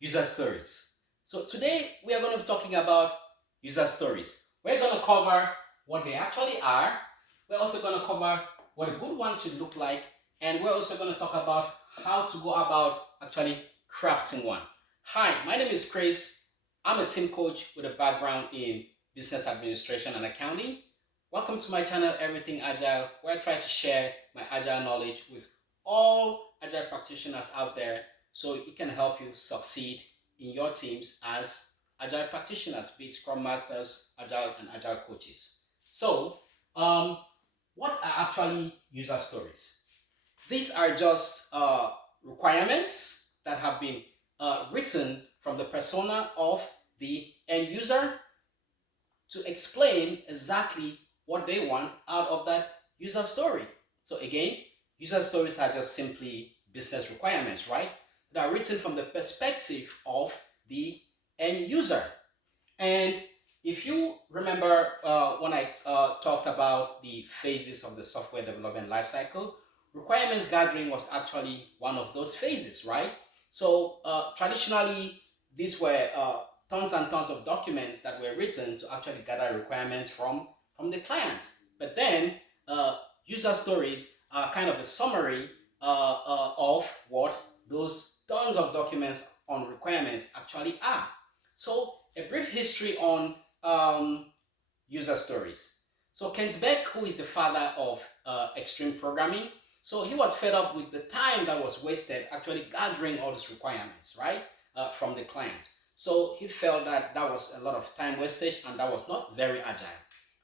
user stories. So today we are going to be talking about user stories. We're going to cover what they actually are. We're also going to cover what a good one should look like. And we're also going to talk about how to go about actually crafting one. Hi, my name is Chris. I'm a team coach with a background in business administration and accounting. Welcome to my channel, Everything Agile, where I try to share my agile knowledge with all agile practitioners out there so it can help you succeed in your teams as agile practitioners, be it scrum masters, agile and agile coaches. So, um, what are actually user stories? These are just requirements that have been written from the persona of the end user to explain exactly what they want out of that user story. So again, user stories are just simply business requirements, right? That are written from the perspective of the end user. And if you remember when I talked about the phases of the software development lifecycle, requirements gathering was actually one of those phases, right? So traditionally, these were tons and tons of documents that were written to actually gather requirements from the client. But then user stories are kind of a summary of what those tons of documents on requirements actually are. So a brief history on user stories. So Kent Beck, who is the father of extreme programming, so he was fed up with the time that was wasted actually gathering all these requirements, right, from the client. So he felt that that was a lot of time wastage and that was not very agile.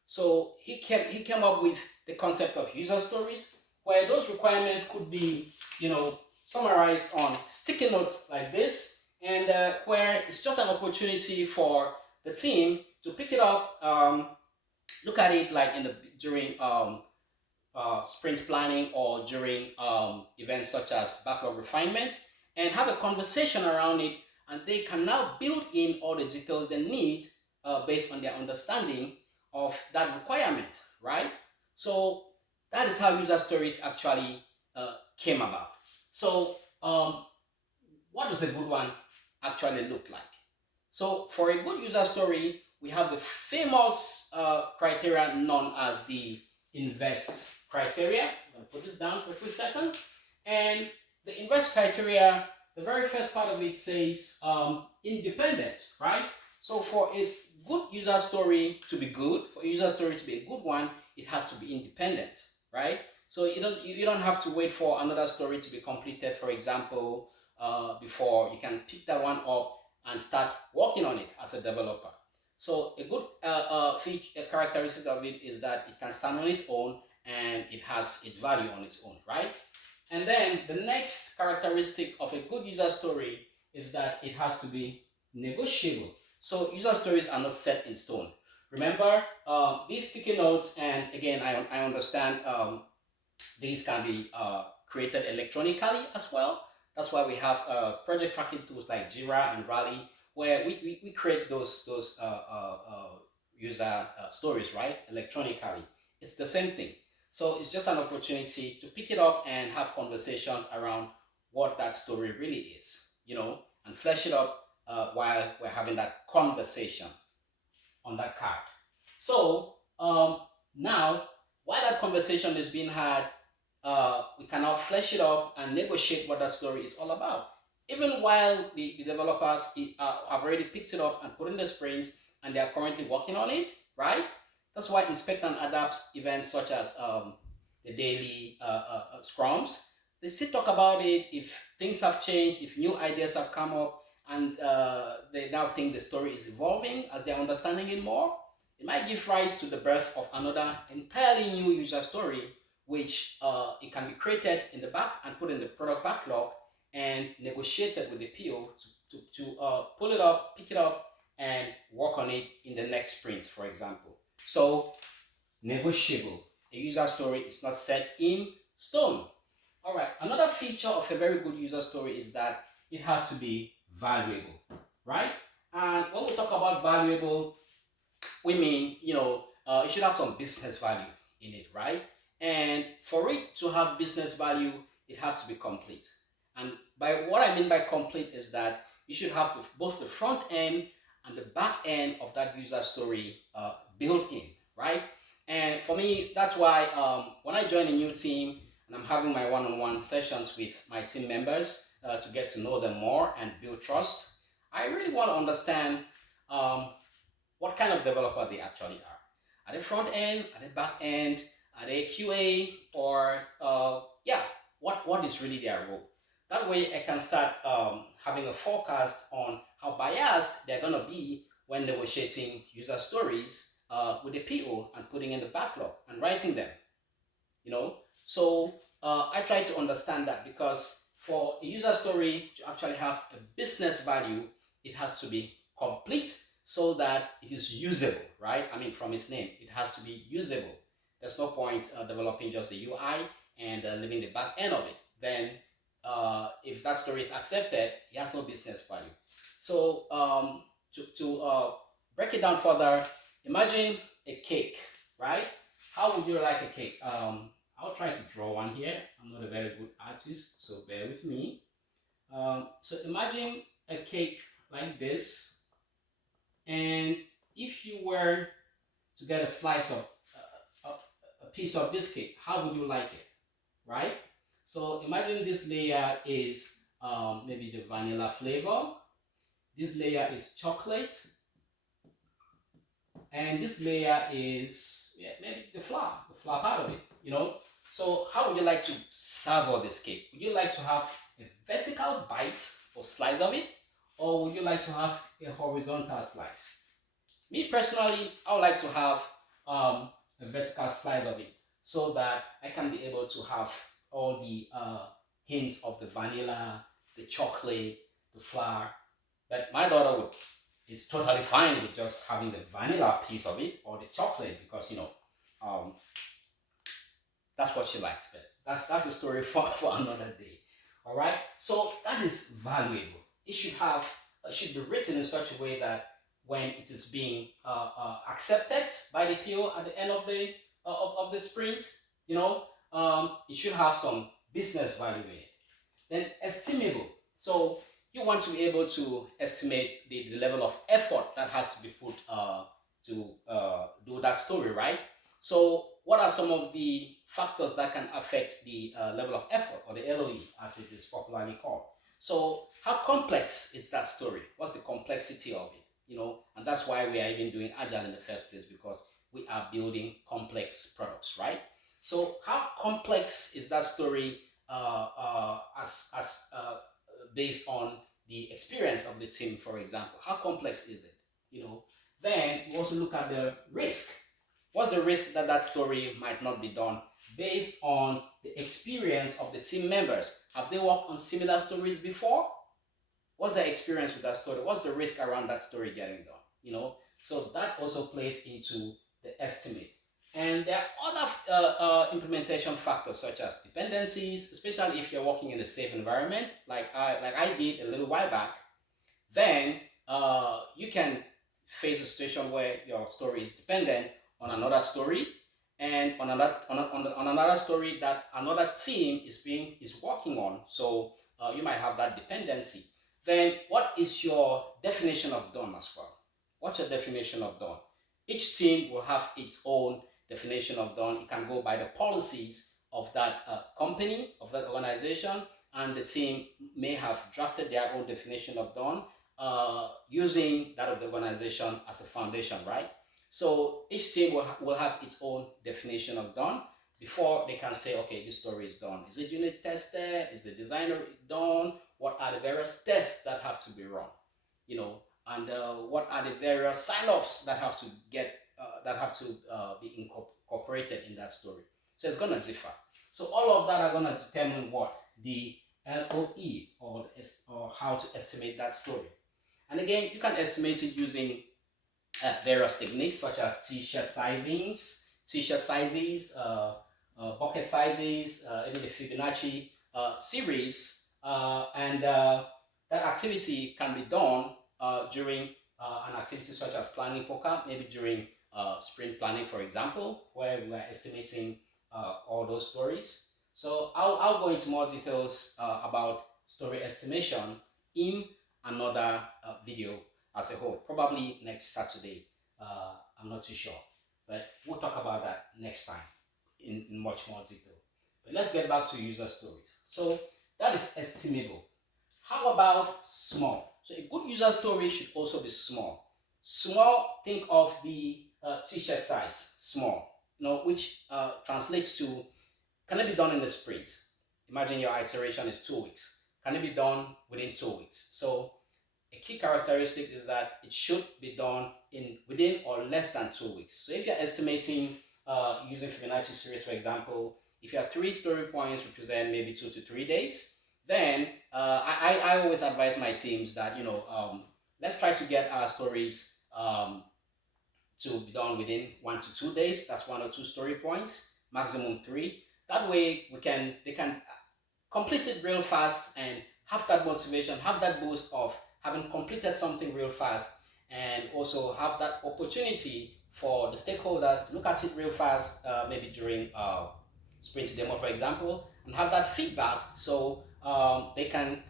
So he came up with the concept of user stories, where those requirements could be, summarized on sticky notes like this, and where it's just an opportunity for the team to pick it up, look at it like during sprint planning or during events such as backlog refinement, and have a conversation around it, and they can now build in all the details they need based on their understanding of that requirement, right? So that is how user stories actually came about. So what does a good one actually look like? So for a good user story, we have the famous criteria known as the INVEST criteria. I'm going to put this down for a quick second. And the INVEST criteria, the very first part of it says independent, right? So for a good user story to be good, for a user story to be a good one, it has to be independent, right? So you don't have to wait for another story to be completed, for example, before you can pick that one up and start working on it as a developer. So a good feature, characteristic of it is that it can stand on its own and it has its value on its own, right? And then the next characteristic of a good user story is that it has to be negotiable. So user stories are not set in stone. Remember, these sticky notes, and again, I understand these can be created electronically as well. That's why we have project tracking tools like Jira and Rally, where we create those user stories, right, electronically. It's the same thing. So it's just an opportunity to pick it up and have conversations around what that story really is, and flesh it up while we're having that conversation on that card. So now, while that conversation is being had, we can now flesh it up and negotiate what that story is all about. Even while the developers have already picked it up and put in the sprint and they are currently working on it, right? That's why inspect and adapt events such as the daily scrums, they still talk about it if things have changed, if new ideas have come up, and they now think the story is evolving as they're understanding it more. It might give rise to the birth of another entirely new user story, which it can be created in the back and put in the product backlog and negotiated with the PO to pull it up, pick it up, and work on it in the next sprint, for example. So, negotiable. A user story is not set in stone. All right, another feature of a very good user story is that it has to be valuable, right? And when we talk about valuable, we mean, it should have some business value in it, right? And for it to have business value, it has to be complete. And by what I mean by complete is that you should have both the front end and the back end of that user story built in, right? And for me, that's why when I join a new team and I'm having my one-on-one sessions with my team members to get to know them more and build trust, I really want to understand what kind of developer they actually are. Are they front end? Are they back end? Are they QA? Or yeah, what is really their role? That way I can start having a forecast on how biased they're gonna be when negotiating user stories with the PO and putting in the backlog and writing them. So I try to understand that, because for a user story to actually have a business value, it has to be complete so that it is usable, right? I mean, from its name, it has to be usable. There's no point developing just the UI and leaving the back end of it. Then if that story is accepted, it has no business value. So to break it down further, imagine a cake, right? How would you like a cake? I'll try to draw one here. I'm not a very good artist, so bear with me. So imagine a cake like this, and if you were to get a slice of a piece of this cake, how would you like it, right? So imagine this layer is maybe the vanilla flavor, this layer is chocolate, and this layer is maybe the flour part of it, So how would you like to savour this cake? Would you like to have a vertical bite or slice of it, or would you like to have a horizontal slice? Me personally, I would like to have a vertical slice of it, so that I can be able to have all the hints of the vanilla, the chocolate, the flour. But my daughter is totally fine with just having the vanilla piece of it or the chocolate, because that's what she likes. But that's a story for another day. All right. So that is valuable. It should be written in such a way that when it is being accepted by the PO at the end of the sprint, it should have some business value in it. Then estimable. So you want to be able to estimate the level of effort that has to be put to do that story, right? So what are some of the factors that can affect the level of effort, or the LOE as it is popularly called? So how complex is that story? What's the complexity of it? And that's why we are even doing Agile in the first place, because we are building complex products, right? So how complex is that story based on the experience of the team, for example? How complex is it? Then you also look at the risk. What's the risk that that story might not be done based on the experience of the team members? Have they worked on similar stories before? What's their experience with that story? What's the risk around that story getting done? So that also plays into the estimate. And there are other implementation factors, such as dependencies, especially if you're working in a safe environment, like I did a little while back. Then you can face a situation where your story is dependent on another story, and on another story that another team is working on. So you might have that dependency. Then what is your definition of done as well? What's your definition of done? Each team will have its own definition of done. It can go by the policies of that company, of that organization, and the team may have drafted their own definition of done using that of the organization as a foundation, right? So each team will have its own definition of done before they can say, okay, this story is done. Is it unit tested? Is the designer done? What are the various tests that have to be run? And what are the various sign-offs that have to be incorporated in that story? So it's gonna differ. So all of that are gonna determine what the LOE, or how to estimate that story. And again, you can estimate it using various techniques, such as t-shirt sizes, bucket sizes, even the Fibonacci series, and that activity can be done during an activity such as planning poker, maybe during sprint planning, for example, where we are estimating all those stories. So I'll go into more details about story estimation in another video as a whole, probably next Saturday. I'm not too sure, but we'll talk about that next time in much more detail. But let's get back to user stories. So that is estimable. How about small? So a good user story should also be small. Small, think of the t-shirt size, small, which translates to, can it be done in a sprint? Imagine your iteration is 2 weeks. Can it be done within 2 weeks? So a key characteristic is that it should be done within or less than 2 weeks. So if you're estimating using Fibonacci series, for example, if your 3 story points represent maybe 2 to 3 days, then I always advise my teams that, let's try to get our stories to be done within 1 to 2 days. That's 1 or 2 story points, maximum 3. That way they can complete it real fast and have that motivation, have that boost of having completed something real fast, and also have that opportunity for the stakeholders to look at it real fast, maybe during sprint demo, for example, and have that feedback so they can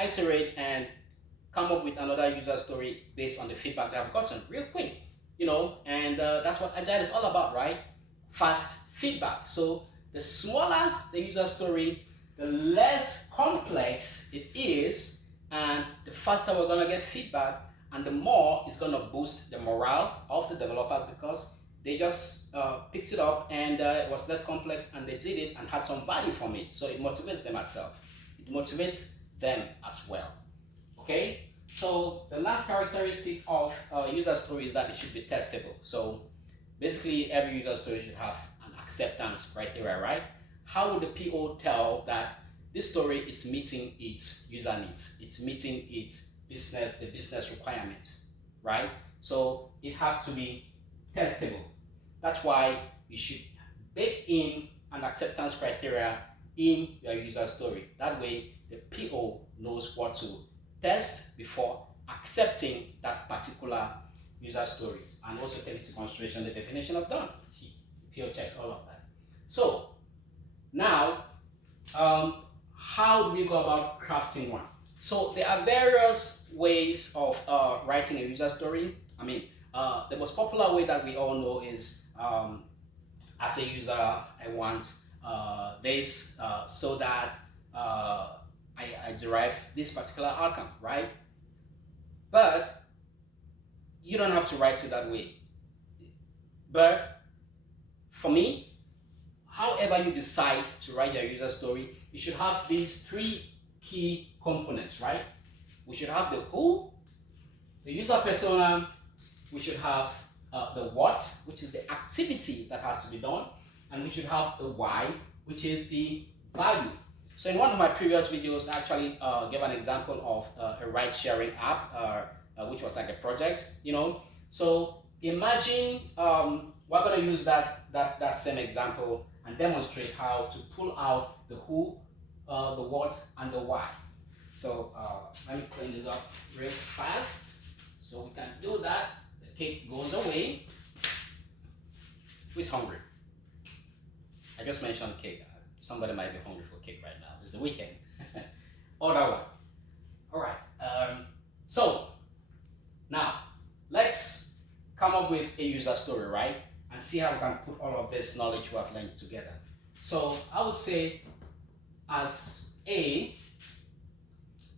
iterate and come up with another user story based on the feedback they have gotten real quick, and that's what Agile is all about, right? Fast feedback. So the smaller the user story, the less complex it is, and the faster we're going to get feedback, and the more it's going to boost the morale of the developers, because they just picked it up and it was less complex and they did it and had some value from it. So it motivates them itself. It motivates them as well. Okay? So the last characteristic of user story is that it should be testable. So basically every user story should have an acceptance criteria, right? How would the PO tell that this story is meeting its user needs, it's meeting its the business requirement, right? So it has to be testable. That's why you should bake in an acceptance criteria in your user story. That way the PO knows what to test before accepting that particular user stories, and also take into consideration the definition of done. The PO checks all of that. So now, how do we go about crafting one? So there are various ways of writing a user story. I mean, the most popular way that we all know is, as a user, I want this so that I derive this particular outcome, right? But you don't have to write it that way. But for me, however you decide to write your user story, you should have these 3 key components, right? We should have the who, the user persona, we should have the what, which is the activity that has to be done, and we should have the why, which is the value. So in one of my previous videos, I actually gave an example of a ride-sharing app, which was like a project, So imagine we're going to use that same example and demonstrate how to pull out the who, the what, and the why. So let me clean this up real fast so we can do that. The cake goes away. Who's hungry? I just mentioned cake. Somebody might be hungry for cake right now. It's the weekend. Order one. All right. So now let's come up with a user story, right? And see how we can put all of this knowledge we have learned together. So I would say, as a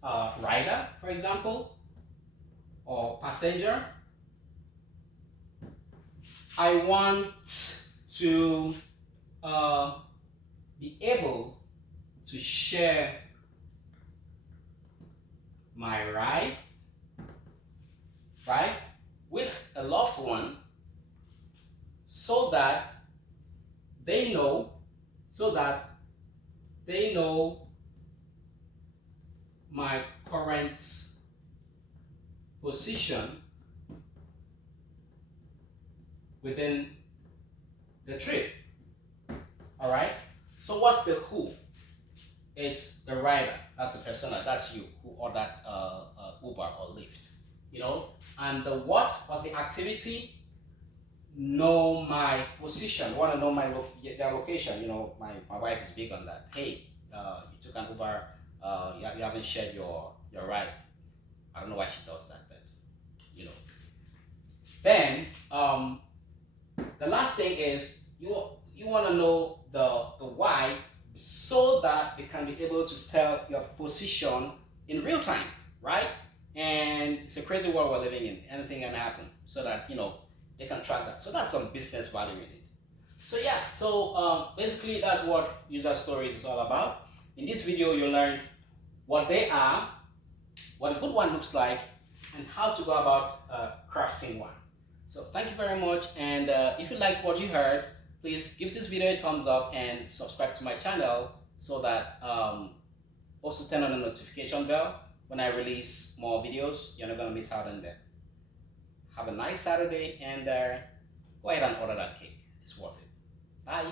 rider, for example, or passenger, I want to be able to share my ride, right, with a loved one, so that they know my current position within the trip. All right. So what's the who? It's the rider. That's the persona. That's you who ordered Uber or Lyft. And the what was the activity? Know my position. Want to know their location. My wife is big on that. Hey, you took an Uber. You haven't shared your ride. I don't know why she does that, but you know. Then the last thing is you want to know the why, so that they can be able to tell your position in real time, right? And it's a crazy world we're living in. Anything can happen, so that they can track that. So that's some business value in it. So yeah, so basically that's what user stories is all about. In this video, you learned what they are, what a good one looks like, and how to go about crafting one. So thank you very much, and if you like what you heard, please give this video a thumbs up and subscribe to my channel, so that also turn on the notification bell. When I release more videos, you're not going to miss out on them. Have a nice Saturday, and go ahead and order that cake. It's worth it. Bye.